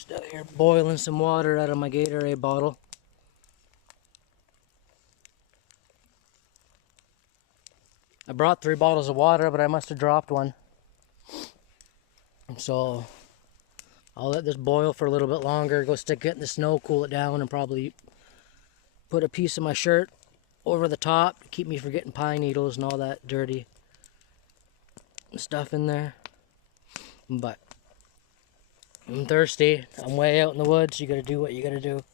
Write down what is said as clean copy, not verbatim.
Just out here boiling some water out of my Gatorade bottle. I brought 3 bottles of water, but I must have dropped one. So I'll let this boil for a little bit longer, go stick it in the snow, cool it down, and probably put a piece of my shirt over the top to keep me from getting pine needles and all that dirty stuff in there. But I'm thirsty. I'm way out in the woods. You gotta do what you gotta do.